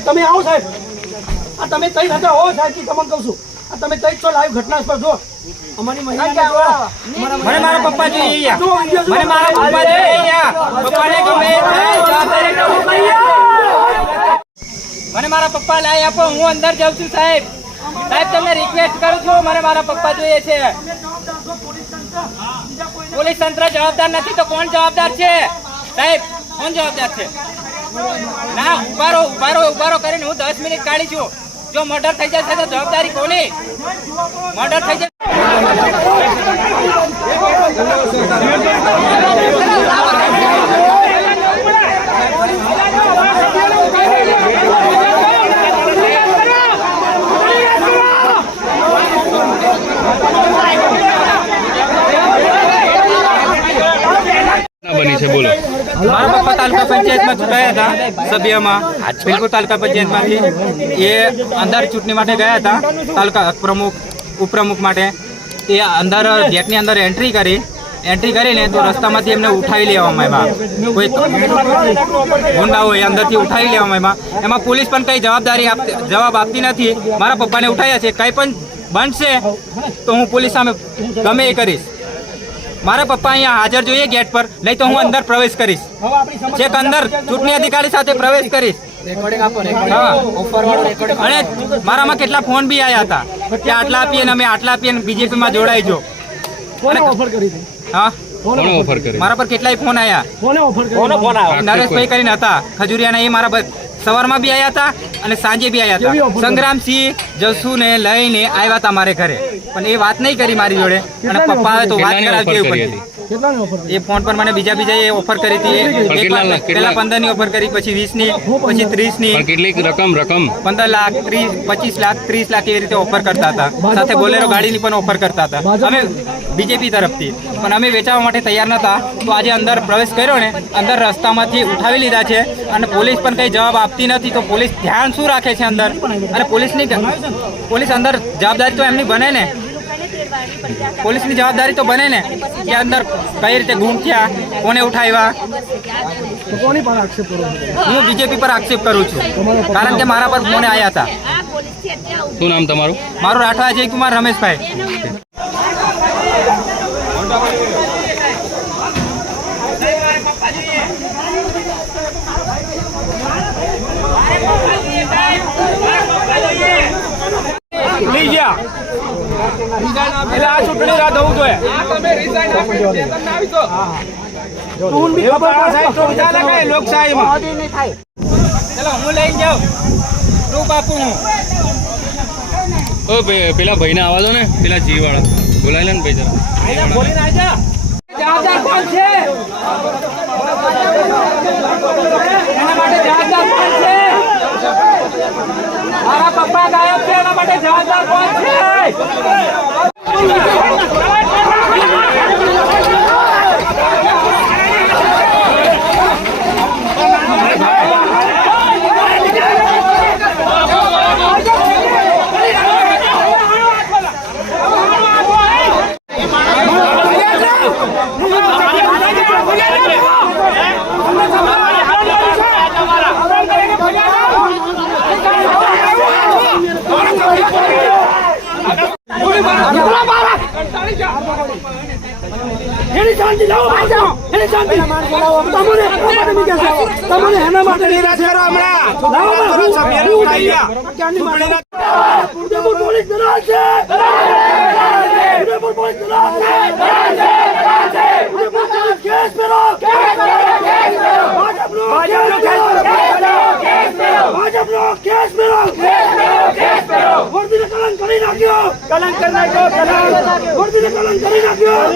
તમે આવો સાહેબ, આ તમે તઈ હતા હો સાહેબ, તમને કહું છું, આ તમે તઈ છો લાઈવ ઘટના પર જો. અમારી મહિલા મને મારા પપ્પા જોઈએ, મને મારા પપ્પા જોઈએ, પપ્પાને ગમે મને મારા પપ્પા લાવી આપો, હું અંદર જાઉં છું સાહેબ. સાહેબ તમને રિક્વેસ્ટ કરું છું, મને મારા પપ્પા જોઈએ છે. પોલીસ તંત્ર જવાબદાર નથી તો કોણ જવાબદાર છે સાહેબ? કોણ જવાબદાર છે? ના, ઉભારો કરીને હું 10 મિનિટ કાઢી છું. જો મર્ડર થઈ જશે તો જવાબદારી કોની? મર્ડર થઈ જશે બની છે બોલો. મારા પપ્પા તાલુકા પંચાયતમાં ચૂંટાયા હતા સભ્યમાં, બિલકુલ તાલુકા પંચાયતમાંથી. એ અંદર ચૂંટણી માટે ગયા હતા તાલુકા પ્રમુખ ઉપપ્રમુખ માટે. એ અંદર ગેટની અંદર એન્ટ્રી કરીને તો રસ્તામાંથી એમને ઉઠાવી લેવામાં આવ્યા. કોઈ ગુંડા હોય અંદરથી ઉઠાવી લેવામાં આવ્યા. એમાં પોલીસ પણ કઈ જવાબ આપતી નથી. મારા પપ્પાને ઉઠાવ્યા છે, કંઈ પણ બનશે તો હું પોલીસ સામે ગમે એ કરીશ. મારા પપ્પા અહીંયા હાજર જોઈએ ગેટ પર, નહીં તો હું અંદર પ્રવેશ કરીશ. છેક અંદર ચૂંટણી અધિકારી સાથે પ્રવેશ કરીશ. અને મારામાં કેટલા ફોન બી આવ્યા હતા કે આટલા આપીએ ને અમે આટલા આપીએ ને બીજેપીમાં જોડાઈ જો. હા, મારા પર કેટલાય ફોન આવ્યા. નરેશભાઈ કરીને હતા ખજુરિયાના, એ મારા સવારમાં બી આવ્યા હતા અને સાંજે બી આવ્યા હતા. સંગ્રામસિંહ જસુને લઈને આવ્યા હતા મારે ઘરે, પણ એ વાત નહીં કરી મારી જોડે. અને પપ્પાએ તો વાત કરાવી એવું કરી. એ ફોન પર મને બીજા એ ઓફર કરી હતી. પેલા 15 ની ઓફર કરી, પછી 20 ની, પછી 30 ની. કેટલી રકમ 15 લાખ, 25 લાખ, 30 લાખ એવી રીતે ઓફર કરતા હતા. સાથે બોલેરો ગાડીની પણ ઓફર કરતા હતા અમે બીજેપી તરફથી. પણ અમે વેચાવા માટે તૈયાર નતા. તો આજે અંદર પ્રવેશ કર્યો ને, અંદર રસ્તામાંથી ઉઠાવી લીધા છે અને પોલીસ પણ કઈ જવાબ આપતી નથી. તો પોલીસ ધ્યાન શું રાખે છે અંદર? અને પોલીસ અંદર જવાબદારી તો એમની બને ને, પોલીસની જવાબદારી તો બને ને કે અંદર કઈ રીતે ગુમ થયા, કોને ઉઠાવ્યા. હું બીજેપી પર આક્ષેપ કરું છું, કારણ કે મારા પર ફોન આવ્યા હતા. શું નામ તમારું? મારું રાઠવા અજયકુમાર રમેશભાઈ. લઈ ગયા એટલે આ ચૂંટણી રાહ થવું જોઈએ. લોકશાહીમાં ચલો હું લઈ જાઉં, પ્રૂફ આપું હું. ઓ પેલા ભાઈને આવવા દો ને, પેલા જી વાળા બોલાય લે ને ભાઈ જરા. બોલીને આજા. કોણ છે એના માટે જવાબદાર? કોણ છે? મારા પપ્પા ગાયબ છે, એના માટે જવાબદાર કોણ છે? શાંતિ લાવો, શાંતિ તમને એના માટે કલંક કરી નાખ્યો.